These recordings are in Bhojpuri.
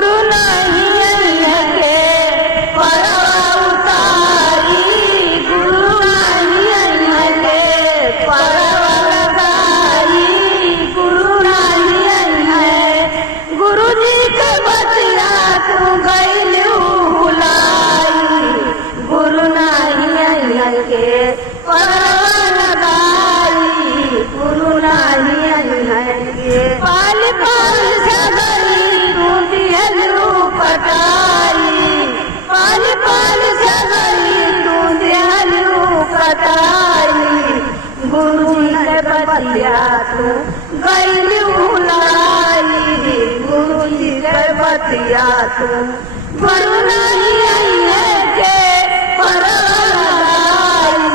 गुरु नहीं के परवा उतारी, गुरु नहीं के परवा लगाई, गुरु नहीं है गुरु जी के बतिया तू गई भुलाई, गुरु नहीं के परवा लगाई, गुरु नहीं है पाल पाल सगरी तू दिहलू कटाई, पाल पाल सगरी तू दिहलू कटाई, गुरु जी के बतिया तू गई भुलाई, गुरु जी के बतिया तू गुरु नहीं है के परवा लगाई,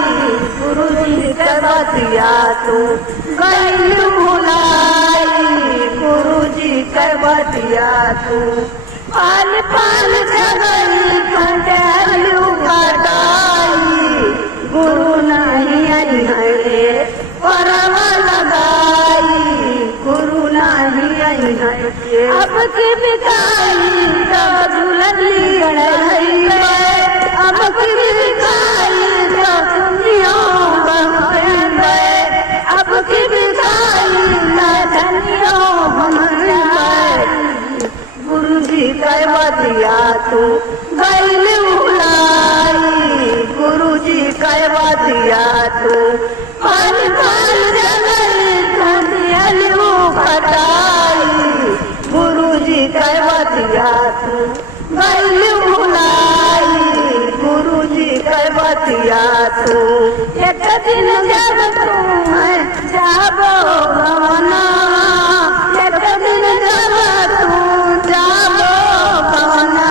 गुरु जी के बतिया तू गई भुलाई, गुरु जी के बतिया तू पाल पाल सगरी कंडलू कटाई, गुरु नहीं है परवा लगाई, गुरु नहीं है अब की बिकाई तो झुलली रही है, अब की बिकाई तो दुनिया बन गए, अब की बिकाई तो धनिया बन गए, गुरु जी के बतिया तू गई भुलाई, गुरु जी के बतिया तू पाल पाल जगली तू दिहलू कटाई, गुरु जी के बतिया तू गई भुलाई, गुरु जी के बतिया तू एक दिन जब तुम जाबो गवना, एक दिन जब तुम जाबो गवना,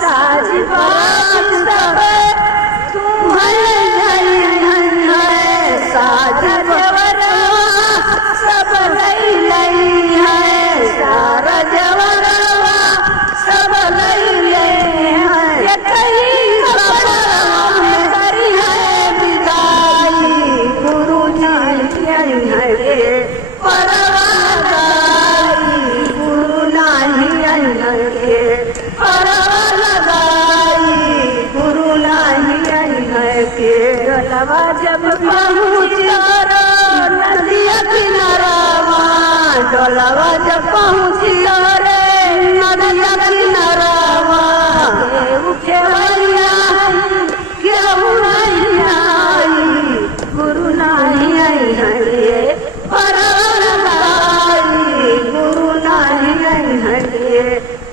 साज बात सब तुम्हारे है, साज जवरा सब लई है, सारा जवरा सब लई है, कहीं कपड़ा में करी है विदाई, गुरु जी है परवा लगाई, गुरु नहीं है परवा लगाई, गुरु नहीं है के डोलवा जब पहुँचिया नदिया किनारावा, डोलवा जब पहुँचिया रे नदिया किनारावा, उठे भैया केहू नहीं आई, गुरु नहीं है परवा लगाई, गुरु नहीं है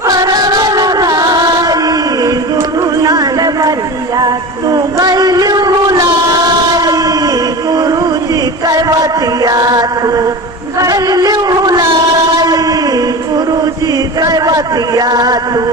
परवा लगाई, गुरु नहीं बतिया तू गई भुलाई, गुरु जी के बतिया तू गई भुलाई, गुरु जी के बतिया तू